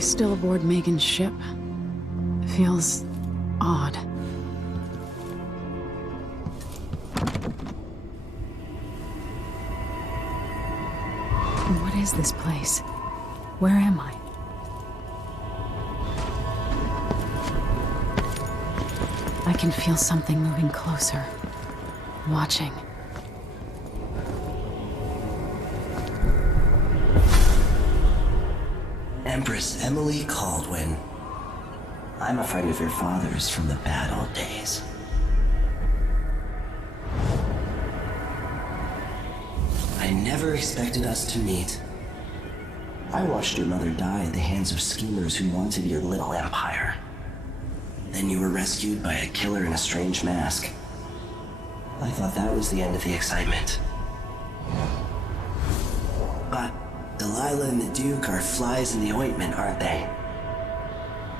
still aboard Megan's ship? Feels odd. What is this place? Where am I? I can feel something moving closer. Watching. Empress Emily Caldwin. I'm a friend of your father's from the bad old days. I never expected us to meet. I watched your mother die at the hands of schemers who wanted your little empire. Then you were rescued by a killer in a strange mask. I thought that was the end of the excitement. But Delilah and the Duke are flies in the ointment, aren't they?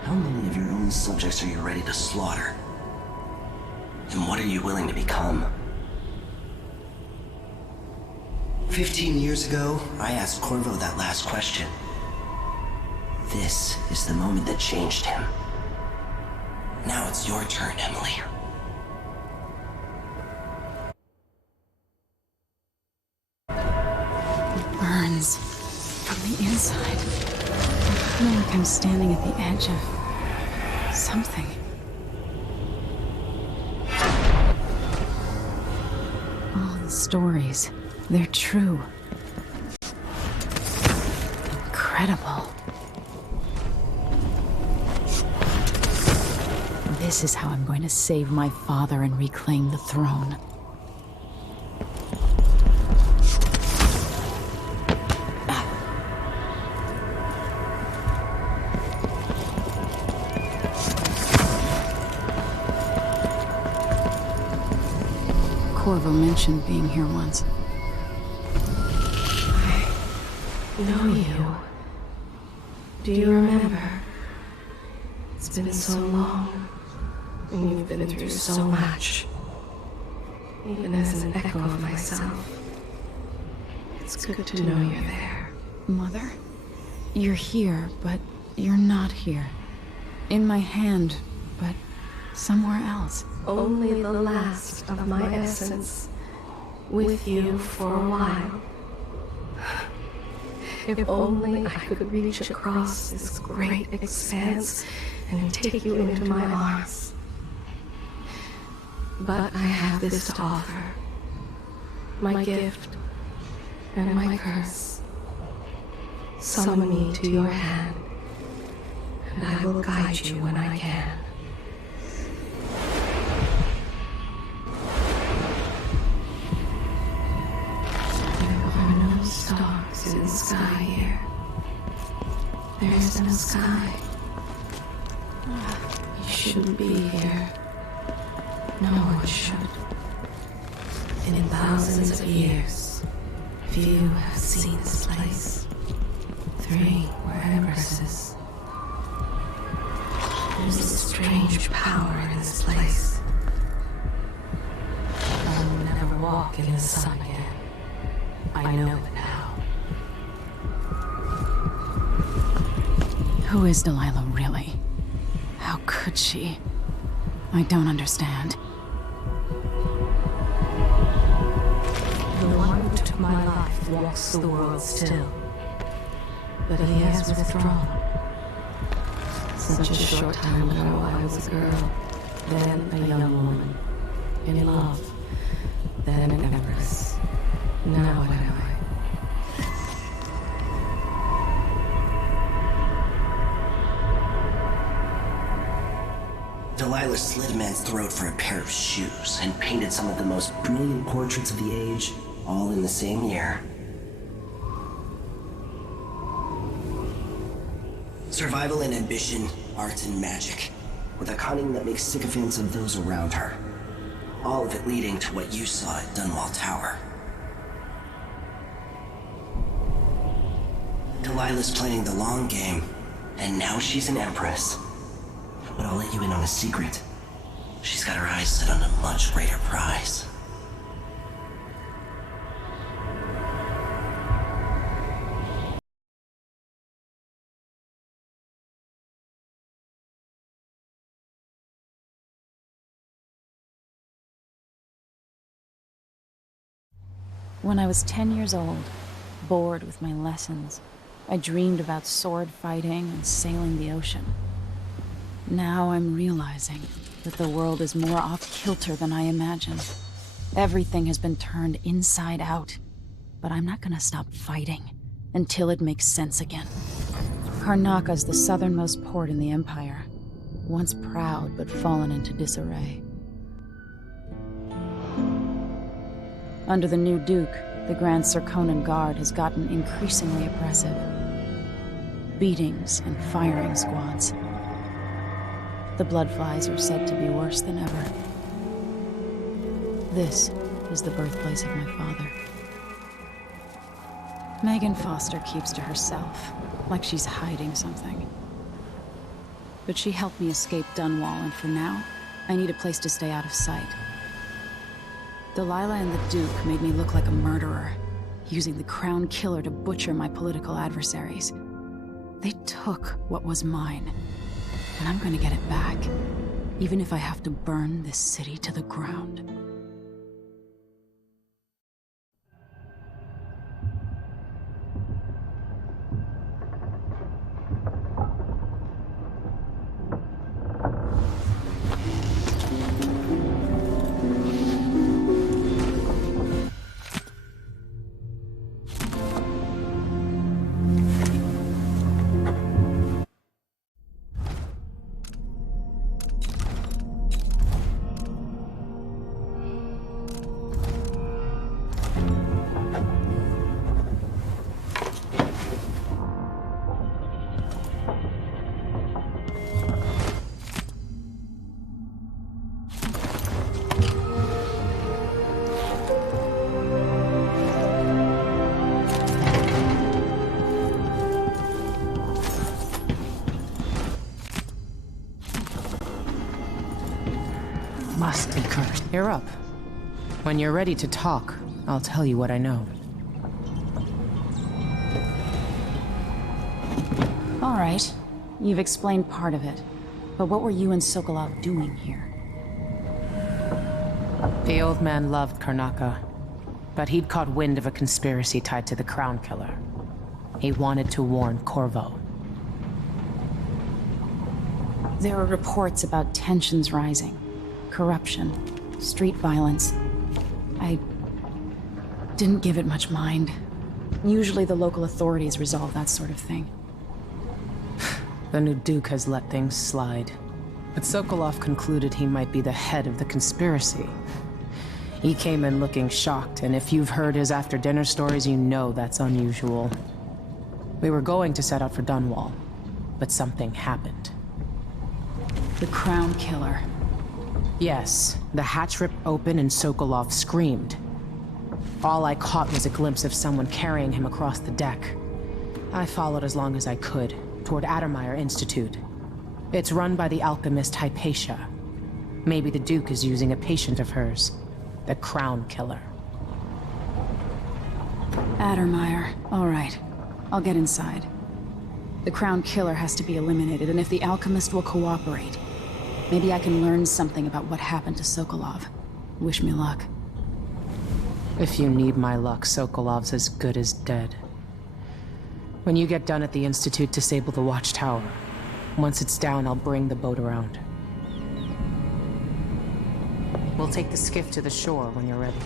How many of your own subjects are you ready to slaughter? And what are you willing to become? 15 years ago, I asked Corvo that last question. This is the moment that changed him. Now it's your turn, Emily. It burns from the inside. I feel like I'm standing at the edge of something. All the stories, they're true. Incredible. This is how I'm going to save my father and reclaim the throne. Corvo mentioned being here once. I know you. Do you remember? It's been so long. And you've been through so much. Even as an echo of myself. It's good to know you're there. Mother? You're here, but you're not here. In my hand, but somewhere else. Only the last of my essence. With you for a while. If only I could reach across this great expanse and take you into my arms. But I have this to offer. My gift and my curse. Summon me to your hand, and I will guide you when I can. There are no stars in the sky here. There is no sky. You shouldn't be here. No one should. In thousands of years, few have seen this place. 3 were empresses. There's a strange power in this place. I will never walk in the sun again. I know it now. Who is Delilah really? How could she? I don't understand. The one who took my life walks the world still. But he has withdrawn. Such a short time ago I was a girl, then a young woman, in love, then an empress. Now what am I? Delilah slit a man's throat for a pair of shoes and painted some of the most brilliant portraits of the age, all in the same year. Survival and ambition, art and magic, with a cunning that makes sycophants of those around her. All of it leading to what you saw at Dunwall Tower. Delilah's playing the long game, and now she's an empress. But I'll let you in on a secret. She's got her eyes set on a much greater prize. When I was 10 years old, bored with my lessons, I dreamed about sword fighting and sailing the ocean. Now I'm realizing that the world is more off-kilter than I imagined. Everything has been turned inside out, but I'm not gonna stop fighting until it makes sense again. Karnaka's the southernmost port in the Empire, once proud but fallen into disarray. Under the new Duke, the Grand Serkonan Guard has gotten increasingly oppressive. Beatings and firing squads. The Bloodflies are said to be worse than ever. This is the birthplace of my father. Megan Foster keeps to herself, like she's hiding something. But she helped me escape Dunwall, and for now, I need a place to stay out of sight. Delilah and the Duke made me look like a murderer, using the Crown Killer to butcher my political adversaries. They took what was mine, and I'm gonna get it back, even if I have to burn this city to the ground. Must be cursed. You're up. When you're ready to talk, I'll tell you what I know. All right. You've explained part of it. But what were you and Sokolov doing here? The old man loved Karnaka, but he'd caught wind of a conspiracy tied to the Crown Killer. He wanted to warn Corvo. There are reports about tensions rising. Corruption, street violence. I didn't give it much mind. Usually the local authorities resolve that sort of thing. The new Duke has let things slide. But Sokolov concluded he might be the head of the conspiracy. He came in looking shocked, and if you've heard his after-dinner stories, you know that's unusual. We were going to set out for Dunwall, but something happened. The Crown Killer. Yes, the hatch ripped open and Sokolov screamed. All I caught was a glimpse of someone carrying him across the deck. I followed as long as I could, toward Addermeyer Institute. It's run by the alchemist Hypatia. Maybe the Duke is using a patient of hers, the Crown Killer. Addermeyer. All right. I'll get inside. The Crown Killer has to be eliminated, and if the alchemist will cooperate, maybe I can learn something about what happened to Sokolov. Wish me luck. If you need my luck, Sokolov's as good as dead. When you get done at the Institute, disable the watchtower. Once it's down, I'll bring the boat around. We'll take the skiff to the shore when you're ready.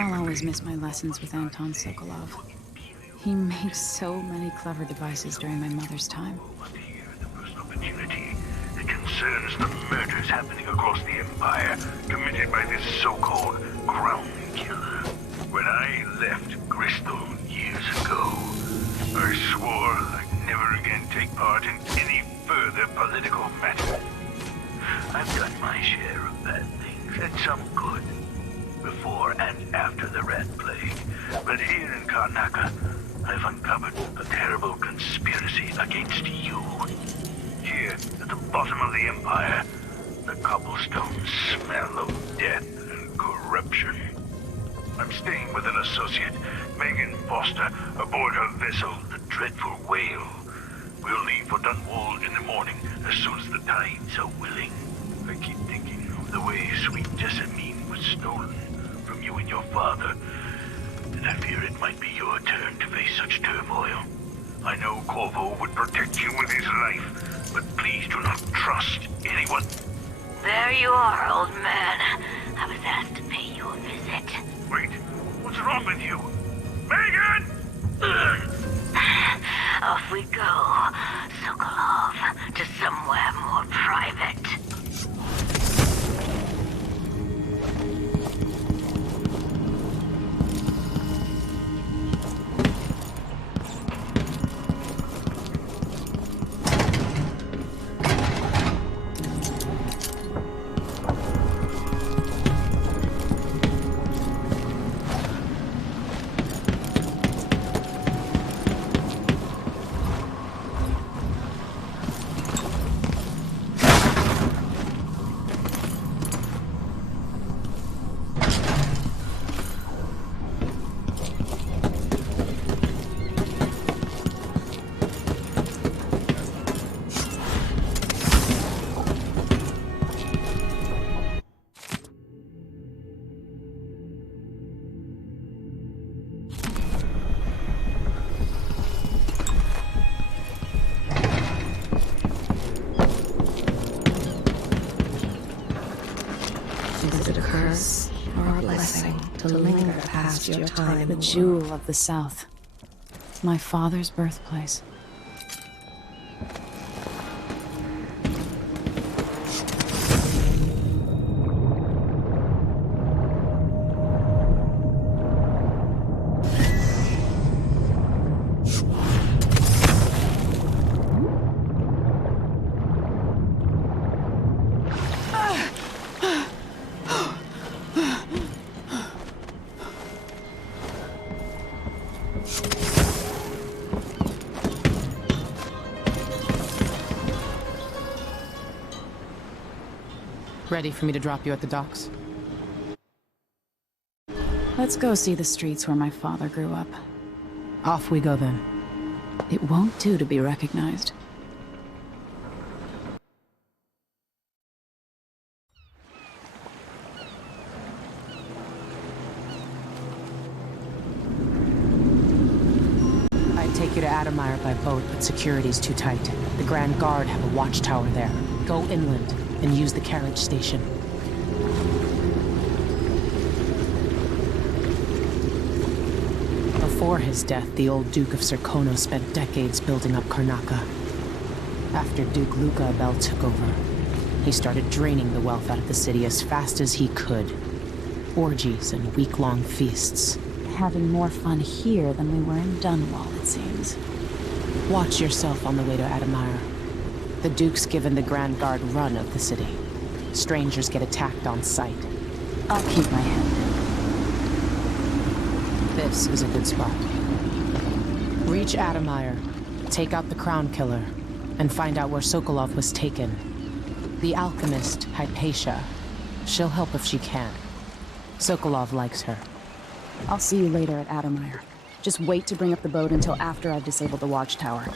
I'll always miss my lessons with Anton Sokolov. He makes so many clever devices during my mother's time. It concerns the murders happening across the Empire, committed by this so-called Crown Killer. When I left Bristol years ago, I swore I'd never again take part in any further political matters. I've done my share of bad things, and some good, before and after the Rat Plague. But here in Karnaka, I've uncovered a terrible conspiracy against you. Here, at the bottom of the Empire, The cobblestones smell of death and corruption. I'm staying with an associate, Megan Foster, aboard her vessel, the Dreadful Whale. We'll leave for Dunwall in the morning, as soon as the tides are willing. I keep thinking of the way sweet Jessamine was stolen from you and your father, and I fear it might be your turn to face such turmoil. I know Corvo would protect you with his life, but please do not trust anyone. There you are, old man. I was asked to pay you a visit. Wait, what's wrong with you? Megan! Off we go, Sokolov, to somewhere more private. Is it a curse or a blessing to linger past your time? The jewel of the South. My father's birthplace. Ready for me to drop you at the docks? Let's go see the streets where my father grew up. Off we go then. It won't do to be recognized. I'd take you to Adamire by boat, but security's too tight. The Grand Guard have a watchtower there. Go inland and use the carriage station. Before his death, the old Duke of Serkono spent decades building up Karnaca. After Duke Luca Abel took over, he started draining the wealth out of the city as fast as he could. Orgies and week-long feasts. Having more fun here than we were in Dunwall, it seems. Watch yourself on the way to Adamire. The Duke's given the Grand Guard run of the city. Strangers get attacked on sight. I'll keep my head down. This is a good spot. Reach Adamire, take out the Crown Killer, and find out where Sokolov was taken. The alchemist, Hypatia. She'll help if she can. Sokolov likes her. I'll see you later at Adamire. Just wait to bring up the boat until after I've disabled the watchtower.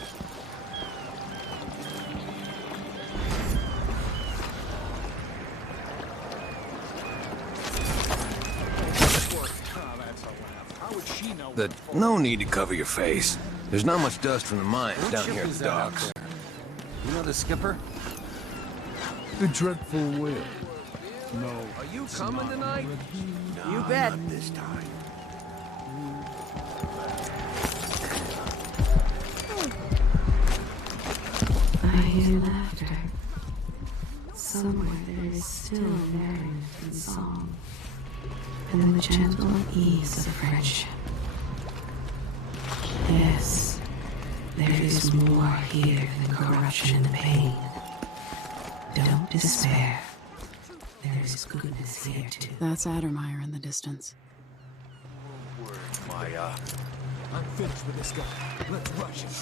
No need to cover your face. There's not much dust from the mines down here at the docks. You know the skipper? The Dreadful Whale. No. Are you coming tonight? You bet. Not this time. I hear laughter. Somewhere there is still merriment and song, and the gentle ease of friendship. Yes, there is more here than corruption and pain. Don't despair. There is goodness here too. That's Adamire in the distance. Maya. I'm finished with this guy. Let's rush him.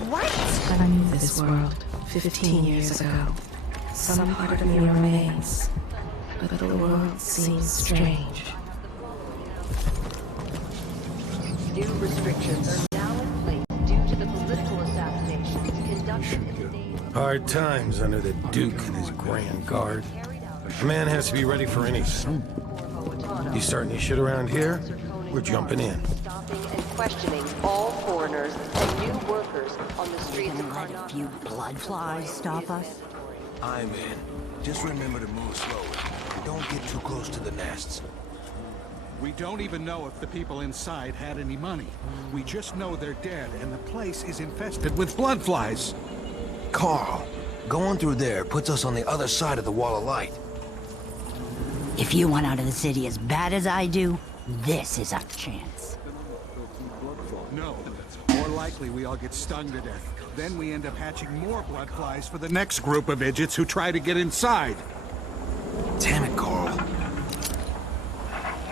I knew this world 15 years ago. Some part of me remains, but the world seems strange. New restrictions are now in place due to the political assassinations conducted in the name of... Hard times under the Duke and his Grand Guard. A man has to be ready for anything. You starting your shit around here? We're jumping in. Stopping and questioning all foreigners and new workers on the streets of Let a Karnak. few blood flies stop us? I'm in. Just remember to move slowly. Don't get too close to the nests. We don't even know if the people inside had any money. We just know they're dead, and the place is infested with blood flies. Carl, going through there puts us on the other side of the wall of light. If you want out of the city as bad as I do, this is our chance. No, more likely we all get stung to death. Then we end up hatching more blood flies for the next group of idiots who try to get inside. Damn it, Carl.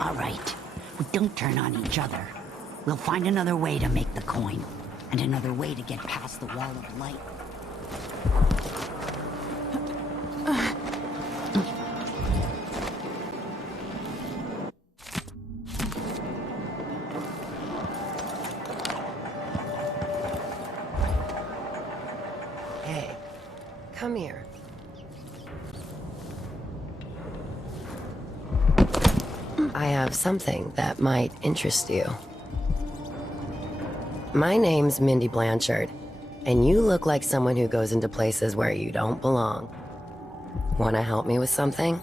All right, we don't turn on each other. We'll find another way to make the coin, and another way to get past the wall of light. Hey, come here. I have something that might interest you. My name's Mindy Blanchard, and you look like someone who goes into places where you don't belong. Wanna help me with something?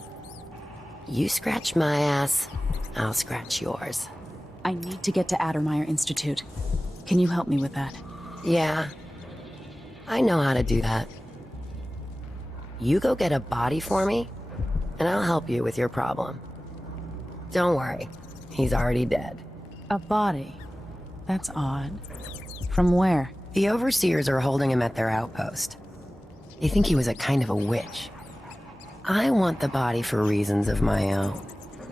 You scratch my ass, I'll scratch yours. I need to get to Addermeyer Institute. Can you help me with that? Yeah, I know how to do that. You go get a body for me, and I'll help you with your problem. Don't worry, he's already dead. A body? That's odd. From where? The overseers are holding him at their outpost. They think he was a kind of a witch. I want the body for reasons of my own.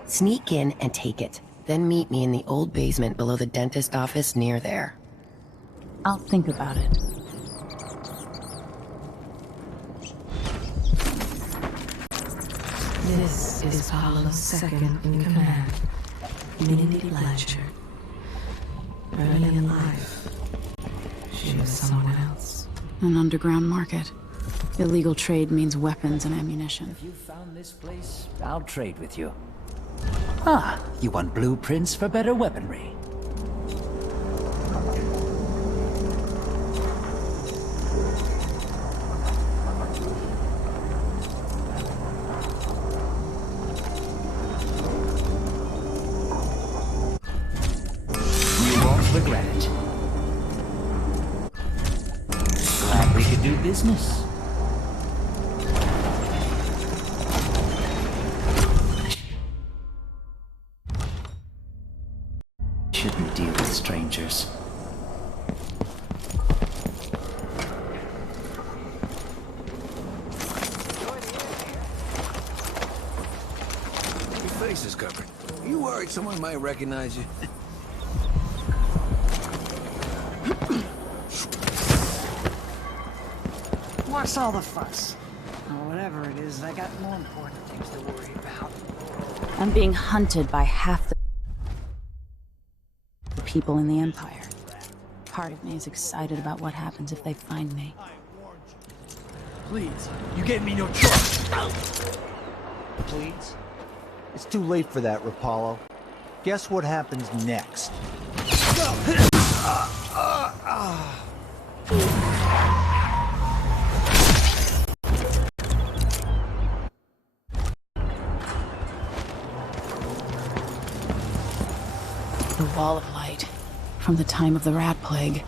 Sneak in and take it, then meet me in the old basement below the dentist office near there. I'll think about it. This is Paolo's second in command, Mindy Blanchard. Early in life, she was someone else. An underground market. Illegal trade means weapons and ammunition. If you found this place, I'll trade with you. Ah, you want blueprints for better weaponry. You won't regret it. Glad we could do business. Shouldn't deal with strangers. Your face is covered. Are you worried someone might recognize you? What's all the fuss? Or whatever it is, I got more important things to worry about. I'm being hunted by half the people in the Empire. Part of me is excited about what happens if they find me. Please, you gave me no choice. Please? It's too late for that, Rapallo. Guess what happens next? The Wall of Light, from the time of the Rat Plague.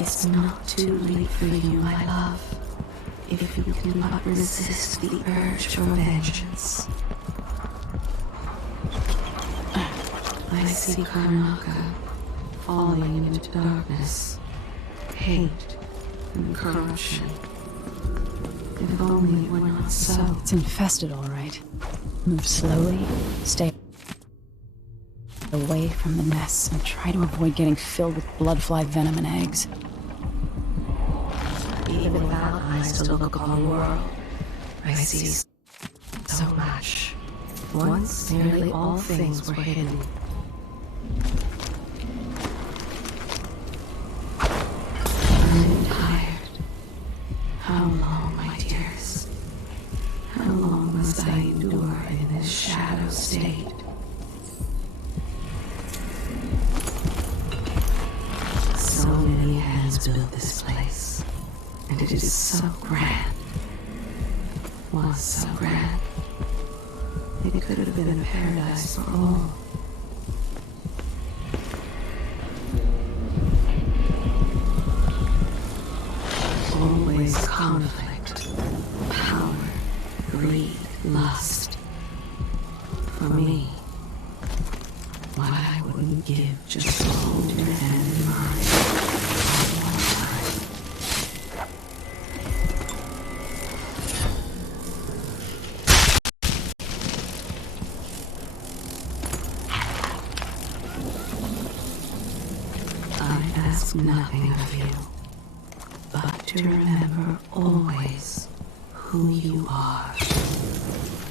It's not too late for you, my love, if you can but resist the urge for vengeance. I see Karnaka falling into darkness, hate and corruption. If only it were not so. It's infested, all right. Move slowly, stay away from the mess, and try to avoid getting filled with bloodfly venom and eggs. Even without eyes to look upon the world, I see so much. Once nearly all things were hidden. I'm tired. How long, my dears? How long must I endure in this shadow state? So many hands built this place, and it is so grand. Was so grand. It could have been a paradise for all. Always conflict, power, greed, lust. For me, what I wouldn't give just to hold your hand in mine. I ask nothing of you, but to remember always who you are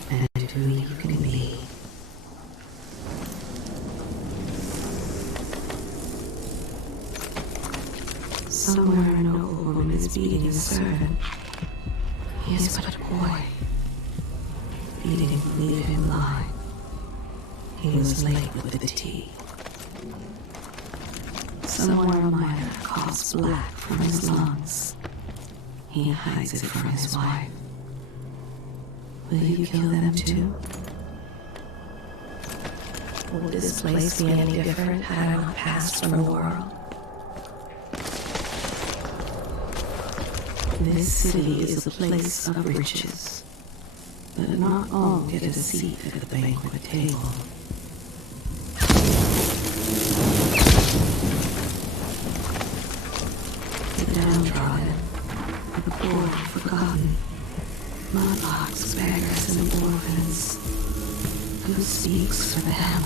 and who you can be. Somewhere an old woman is beating a servant. He is but a boy. Beating to leave him lie. He was late with the tea. Somewhere a miner coughs black from his lungs. He hides it from his wife. Will you kill them too? Would this place be any different had I not passed from the world? This city is a place of riches, but not all get a seat at the banquet table. The downtrodden, the poor forgotten, mudlarks, beggars, and orphans. Who speaks for them?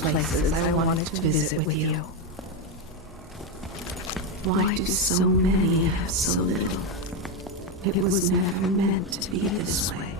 Places I wanted to visit with you. Why do so many have so little? It was never meant to be this way.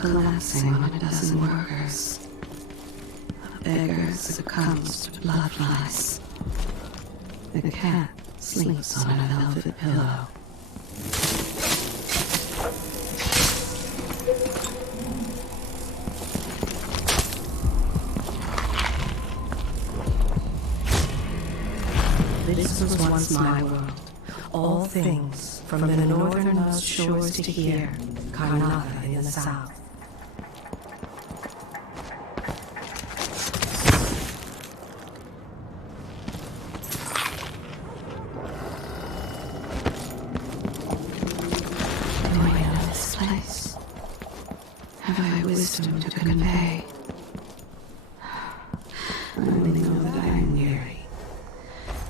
Collapsing on a dozen workers. A beggar succumbs to blood flies. The cat sleeps on a velvet pillow. This was once my world. All things, from the northernmost shores to here, Karnatha in the south. Wisdom to convey. I only know that I am weary.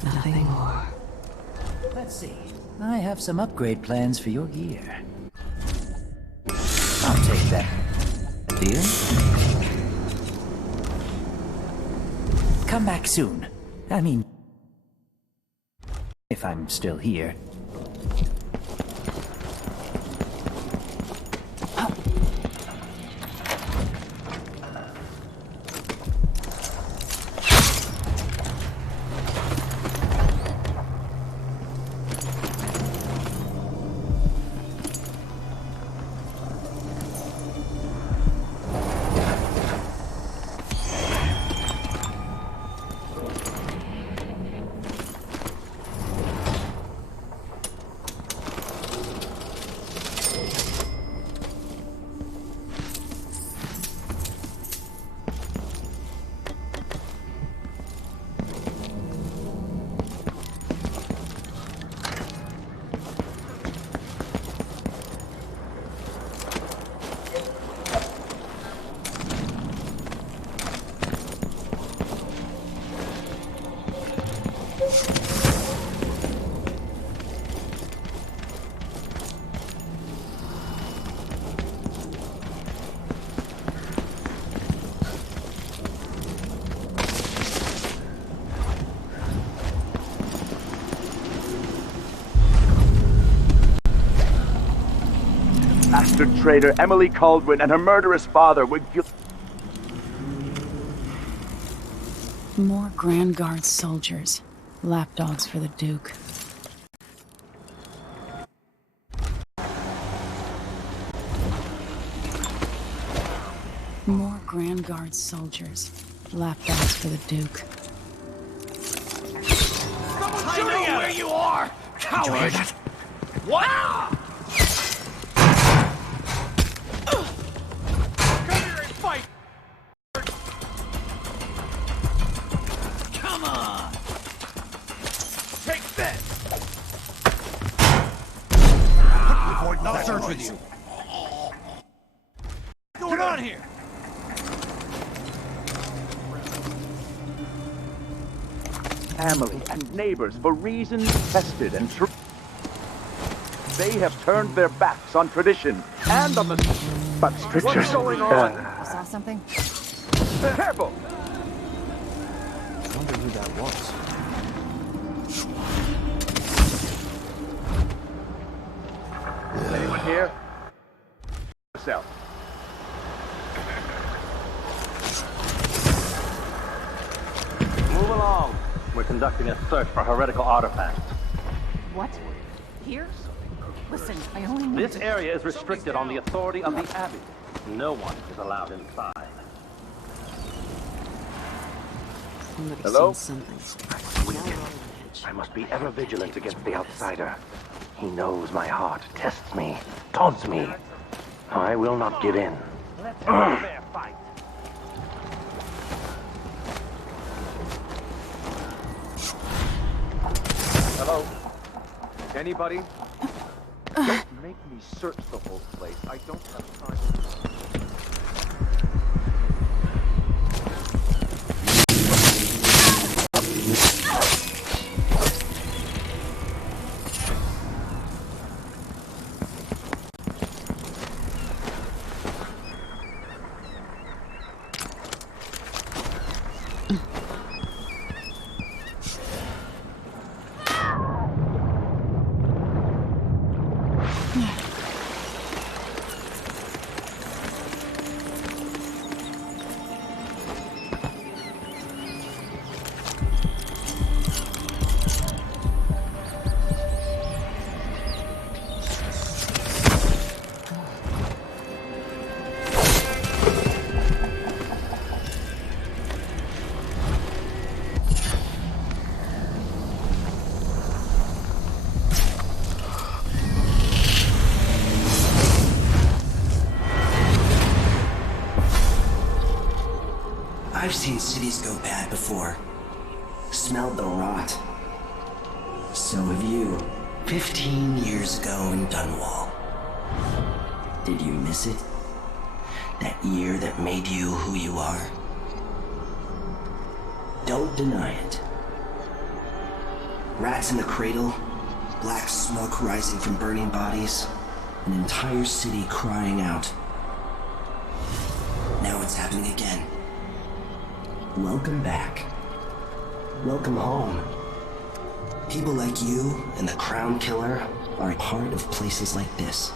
Nothing more. Let's see. I have some upgrade plans for your gear. I'll take that. Deal? Come back soon. I mean, if I'm still here. Bastard traitor Emily Caldwin and her murderous father would guilt. More Grand Guard soldiers. Lapdogs for the Duke. More Grand Guard soldiers. Lapdogs for the Duke. I know where you are, coward! What? Come here and fight! Come on! Take this! I'll search with you. What's going on here? Family and neighbors for reasons tested and true. They have turned their backs on tradition and on the... But strictures... What's going on? You saw something? Careful! I wonder who that was. Anyone here? Yourself. Move along. We're conducting a search for heretical artifacts. What? Here? Listen, I only need This area is restricted on the authority of the Abbey. No one is allowed inside. Hello? I must be ever vigilant against the outsider. He knows my heart, tests me, taunts me. I will not give in. Let's have a fair fight. Hello? Anybody? Don't make me search the whole place. I don't have time. I've seen cities go bad before. Smelled the rot. So have you. 15 years ago in Dunwall. Did you miss it? That year that made you who you are? Don't deny it. Rats in the cradle, black smoke rising from burning bodies, an entire city crying out. Now it's happening again. Welcome back. Welcome home. People like you and the Crown Killer are a part of places like this.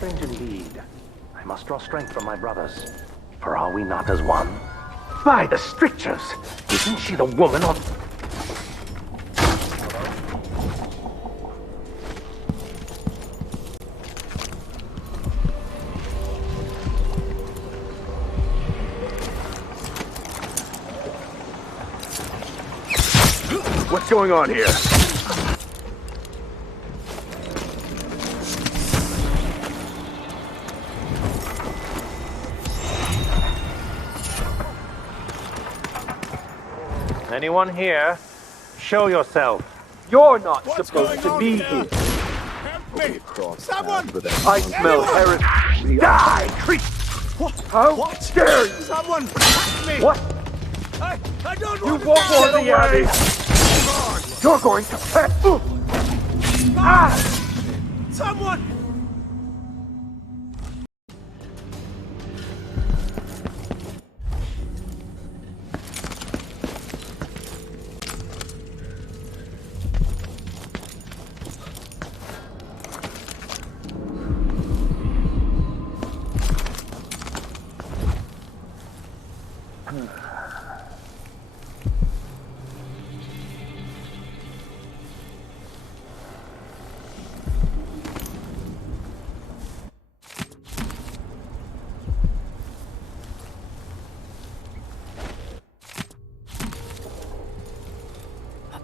Strange indeed. I must draw strength from my brothers. For are we not as one? By the strictures! Isn't she the woman of... What's going on here? Anyone here? Show yourself. You're not supposed to be here. Someone! I smell heresy. Die, creep! What? How dare you? Someone protect me! What? I don't You want won't to want get the away! Abbey! You're going to pay! Ah! Someone!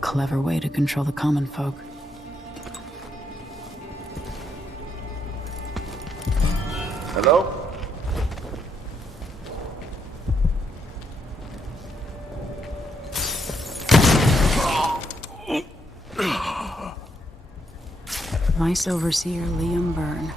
Clever way to control the common folk. Hello? Vice Overseer Liam Byrne.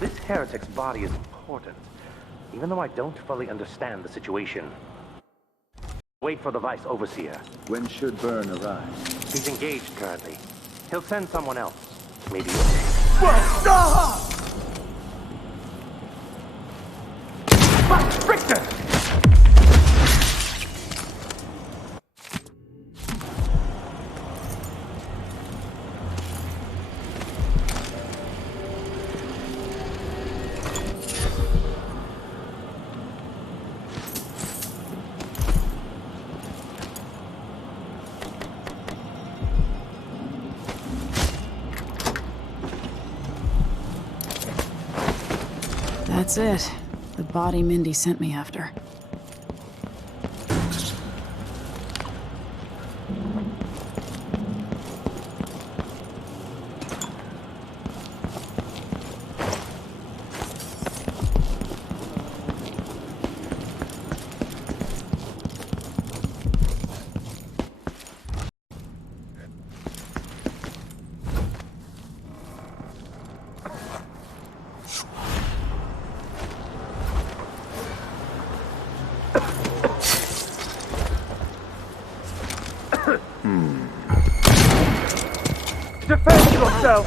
This heretic's body is important, even though I don't fully understand the situation. Wait for the Vice Overseer. When should Byrne arrive? He's engaged currently. He'll send someone else. Maybe Richter! That's it. The body Mindy sent me after. Defend yourself!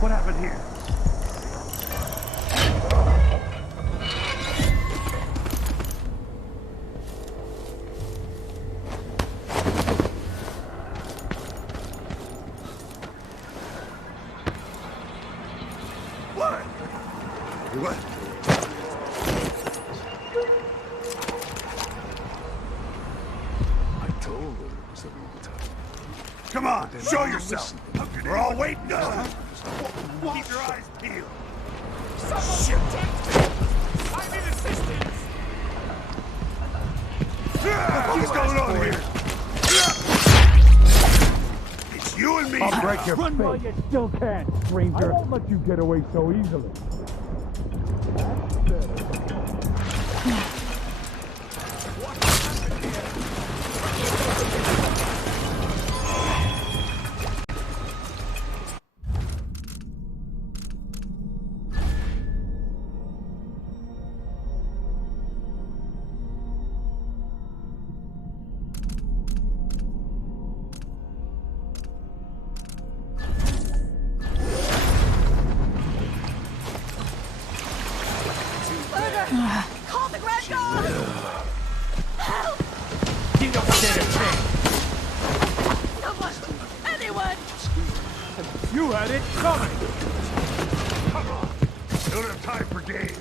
What happened here? What? I told her it was the wrong time. Come on, show yourself. We're all waiting to... Keep your eyes peeled. Shit. I need assistance! What's going on here? It's you and me. I'll break your Run face. while you still can, stranger. I won't let you get away so easily. Call the Grand Guard! Help! You don't stand a chance. Someone! Anyone! You had it coming. Come on. Don't have time for games.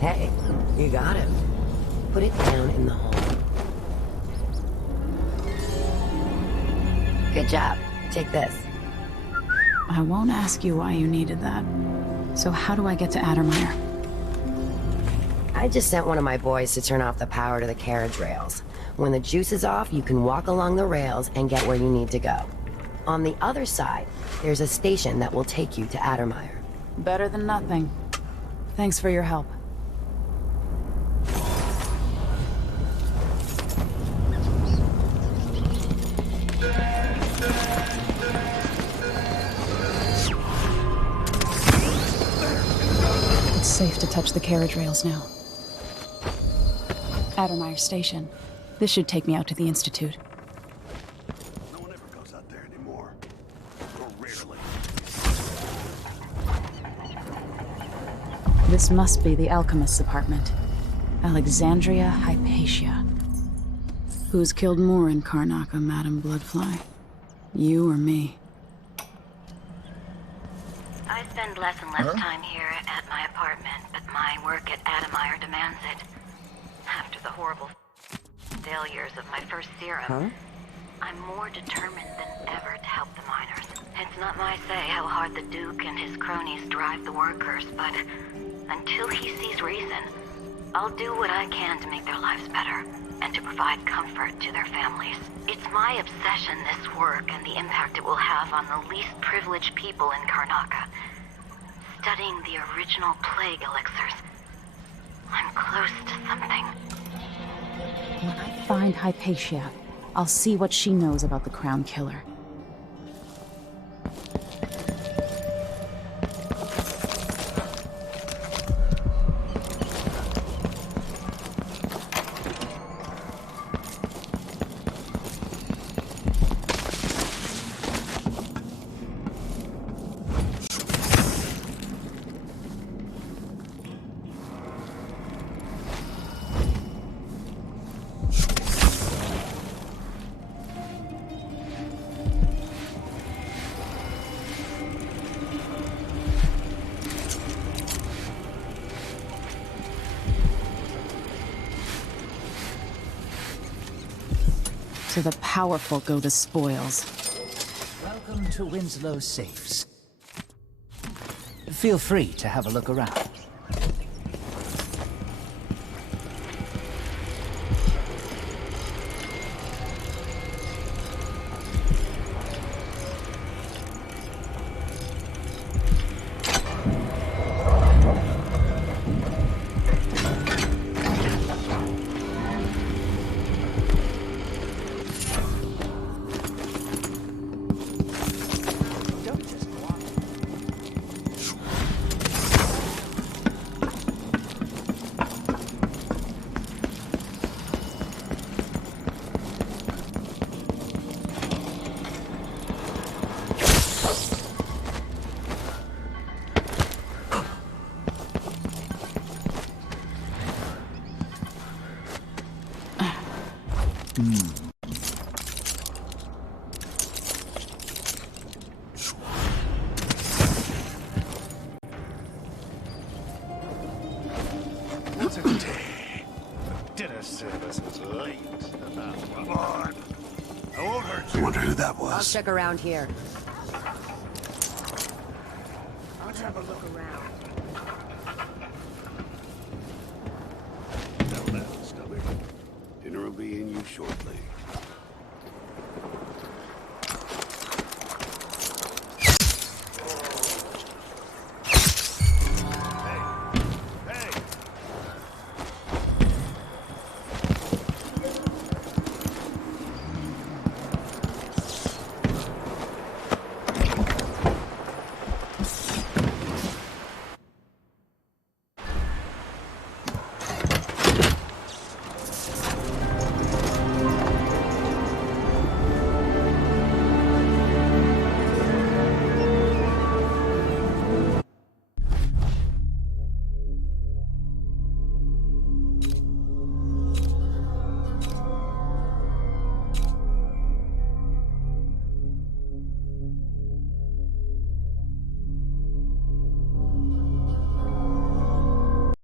Hey, you got it. Put it down in the hole. Good job. Take this. I won't ask you why you needed that. So how do I get to Addermire? I just sent one of my boys to turn off the power to the carriage rails. When the juice is off, you can walk along the rails and get where you need to go. On the other side, there's a station that will take you to Addermire. Better than nothing. Thanks for your help. It's safe to touch the carriage rails now. Addermire Station. This should take me out to the Institute. No one ever goes out there anymore. Or rarely. This must be the alchemist's apartment. Alexandria Hypatia. Who's killed more in Karnaca, Madam Bloodfly? You or me? I spend less and less time here at my apartment, but my work at Addermire demands it. After the horrible failures of my first serum, I'm more determined than ever to help the miners. It's not my say how hard the Duke and his cronies drive the workers, but until he sees reason, I'll do what I can to make their lives better and to provide comfort to their families. It's my obsession, this work, and the impact it will have on the least privileged people in Karnaca. Studying the original plague elixirs. I'm close to something. When I find Hypatia, I'll see what she knows about the Crown Killer. To the powerful go the spoils. Welcome to Winslow's safes. Feel free to have a look around. What's a day? Dinner service is late. Come on. I won't hurt you. I wonder who that was. I'll check around here. I'll have a look around. Settle down, Stubby. Dinner will be in you shortly.